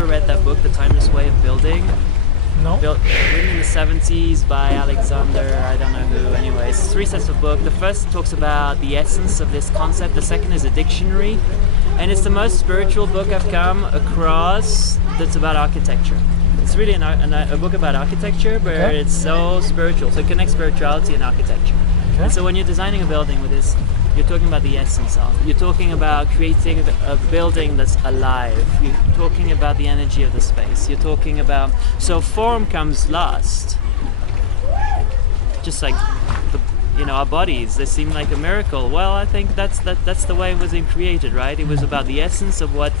ever read that book, The Timeless Way of Building? No. Written in the 70s by Alexander, I don't know who, anyways. 3 sets of book. The first talks about the essence of this concept. The second is a dictionary. And it's the most spiritual book I've come across that's about architecture. It's really a book about architecture, but it's so spiritual. So it connects spirituality and architecture. Okay. And so when you're designing a building with this, you're talking about the essence of. You're talking about creating a building that's alive. You're talking about the energy of the space. You're talking about... So form comes last. Just like our bodies, they seem like a miracle. Well, I think that's the way it was created, right? It was about the essence of what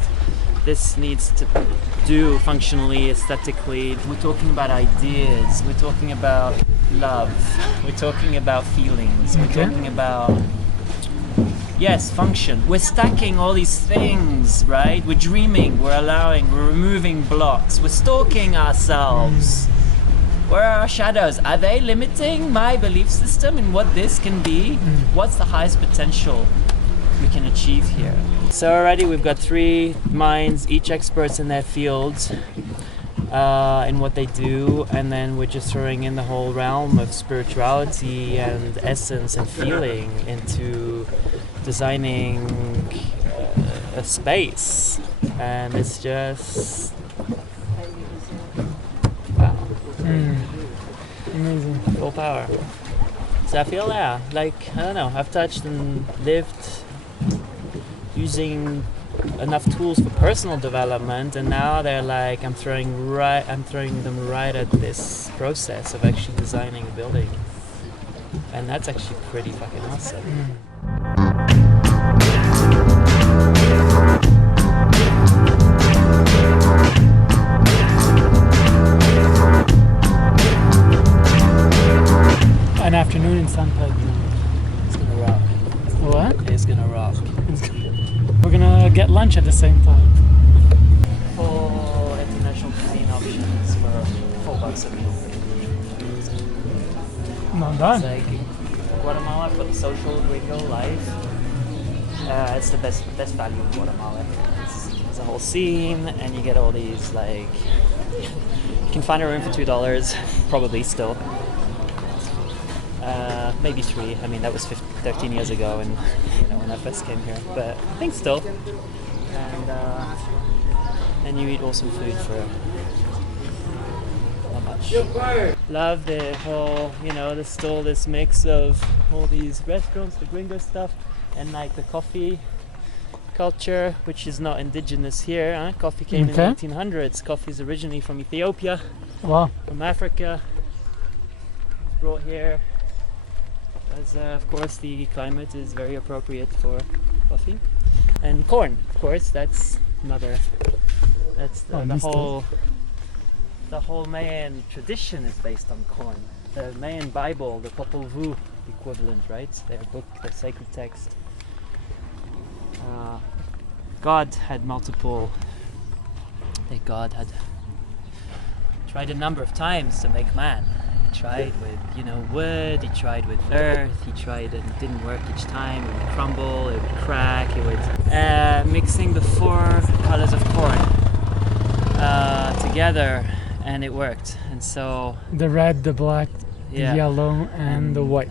this needs to do functionally, aesthetically. We're talking about ideas. We're talking about love. We're talking about feelings. We're talking about... Yes, function. We're stacking all these things, right? We're dreaming, we're allowing, we're removing blocks, we're stalking ourselves. Where are our shadows? Are they limiting my belief system in what this can be? What's the highest potential we can achieve here? So already we've got 3 minds, each experts in their fields, in what they do, and then we're just throwing in the whole realm of spirituality and essence and feeling into designing a space, and it's just wow. Amazing. Full power. So I feel like I don't know, I've touched and lived using enough tools for personal development, and now they're like I'm throwing them right at this process of actually designing a building, and that's actually pretty fucking awesome. An afternoon in Sandpeg. It's gonna rock. What? It's gonna rock. We're gonna get lunch at the same time. Full international cuisine options for $4 a meal. Not done. It's like Guatemala for the social gringo life. It's the best value in Guatemala. It's a whole scene, and you get all these like. You can find a room for $2, probably still. Maybe 3. I mean, that was 13 years ago, and when I first came here. But I think still. And you eat awesome food for not much. Love the whole, there's still this mix of all these restaurants, the gringo stuff, and like the coffee culture, which is not indigenous here. Huh? Coffee came in the 1800s. Coffee is originally from Ethiopia, from Africa. It was brought here. As of course the climate is very appropriate for coffee, and corn, of course. That's the whole Mayan tradition is based on corn. The Mayan Bible, the Popol Vuh equivalent, right? Their book, their sacred text. God had tried a number of times to make man. He tried with wood, he tried with earth, he tried and it didn't work each time. It would crumble, it would crack, it would mixing the 4 colors of corn together, and it worked. And so the red, the black, the yellow, and the white.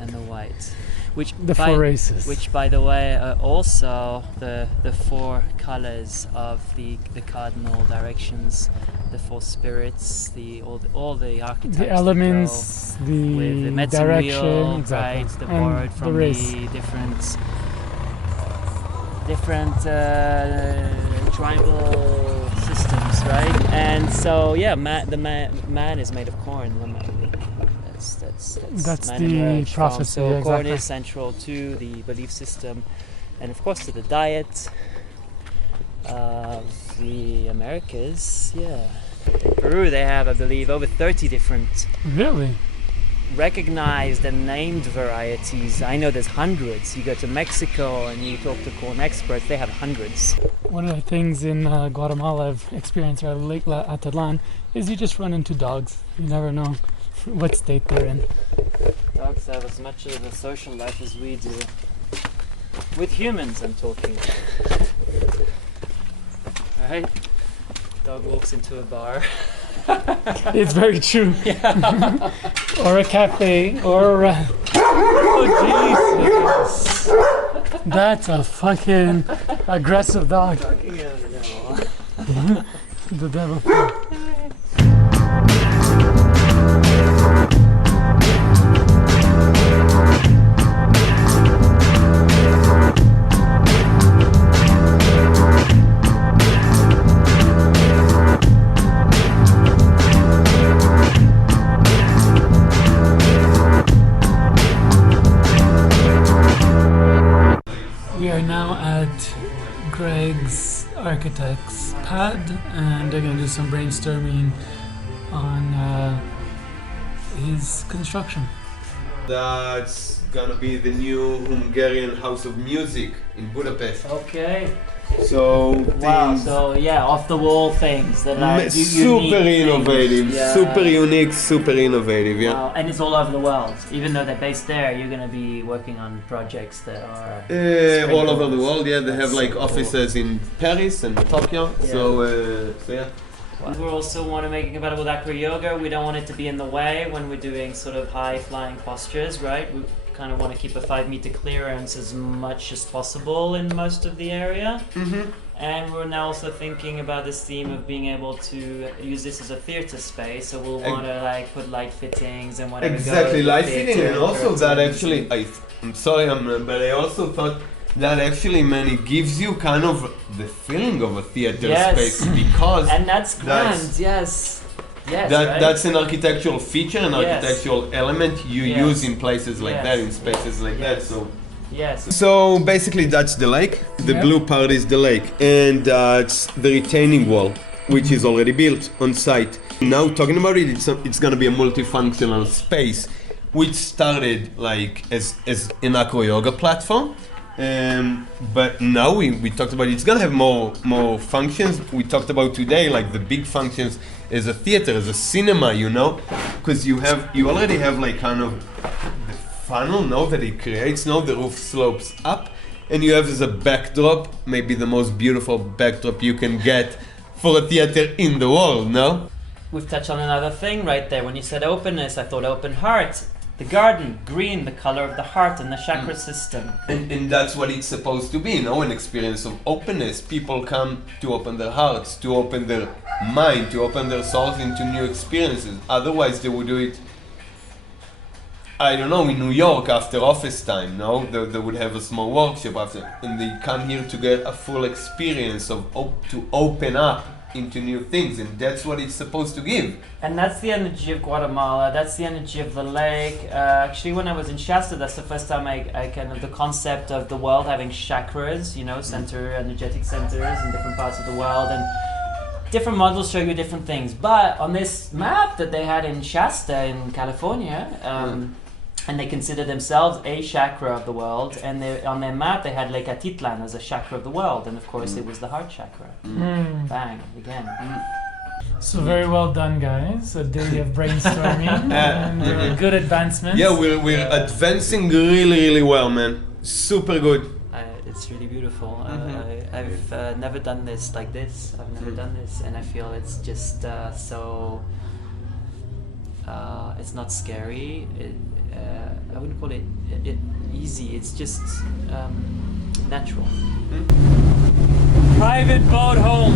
Which the 4 races. Which, by the way, are also the 4 colors of the cardinal directions, the 4 spirits, all the archetypes. The elements, the direction, wheel, exactly. Right, the borrowed from the different tribal systems, right? And so, the man is made of corn. That's the prophecy. So corn is central to the belief system, and of course to the diet of the Americas. In Peru they have, I believe, over 30 different recognized and named varieties. I know there's hundreds. You go to Mexico and you talk to corn experts, they have hundreds. One of the things in Guatemala I've experienced at Lake Atelier is you just run into dogs. You never know what state they're in. Dogs have as much of a social life as we do. With humans, I'm talking. Right? dog walks into a bar. It's very true. Yeah. Or a cafe, or a... Oh Jesus! That's a fucking aggressive dog. The devil. We are now at Greg's architect's pad, and they're going to do some brainstorming on his construction. That's gonna be the new Hungarian House of Music in Budapest. Okay. So Wow. things So yeah, off the wall things that are super unique innovative, things. Yeah. super unique, super innovative. Yeah. Wow. And it's all over the world. Even though they're based there, you're gonna be working on projects that are All over the world. Yeah, they have That's like so cool. offices in Paris and Tokyo. Yeah. So yeah. We also want to make it compatible with acro yoga. We don't want it to be in the way when we're doing sort of high flying postures, right? We kind of want to keep a 5 meter clearance as much as possible in most of the area. Mm-hmm. And we're now also thinking about this theme of being able to use this as a theater space. So we'll want to like put light fittings and whatever. Exactly, goes with light theater fitting, and also that curtains. actually, I'm sorry, but I also thought that actually, man, it gives you kind of the feeling of a theater Yes. space because And that's grand, That's- yes. Yes, that right? that's an architectural feature, an Yes. architectural element you Yes. use in places like Yes. that, in spaces like that. Yes. So. Yes. So basically, that's the lake. The Yeah. blue part is the lake, and that's the retaining wall, which is already built on site. Now, talking about it, it's going to be a multifunctional space, which started like as an acro yoga platform. But now we talked about it's gonna have more functions. We talked about today like the big functions as a theater, as a cinema, you know, because you already have like kind of the funnel, no, that it creates, no, the roof slopes up, and you have as a backdrop, maybe the most beautiful backdrop you can get for a theater in the world, no? We've touched on another thing right there. When you said openness, I thought open heart. The garden, green, the color of the heart and the chakra system. And that's what it's supposed to be, you know, an experience of openness. People come to open their hearts, to open their mind, to open their souls into new experiences. Otherwise, they would do it, I don't know, in New York after office time, no? They would have a small workshop after, and they come here to get a full experience of to open up into new things, and that's what it's supposed to give. And that's the energy of Guatemala, that's the energy of the lake. Actually, when I was in Shasta, that's the first time I kind of, the concept of the world having chakras, you know, energetic centers in different parts of the world, and different models show you different things. But on this map that they had in Shasta in California, and they consider themselves a chakra of the world, and on their map they had Lake Atitlan as a chakra of the world, and of course it was the heart chakra. Bang, again. So very well done, guys. A day of brainstorming and good advancements. Yeah, we're advancing really well, man. Super good. It's really beautiful. I've never done this like this. I've never done this, and I feel it's just so. It's not scary. I wouldn't call it easy. It's just natural. Private boat home.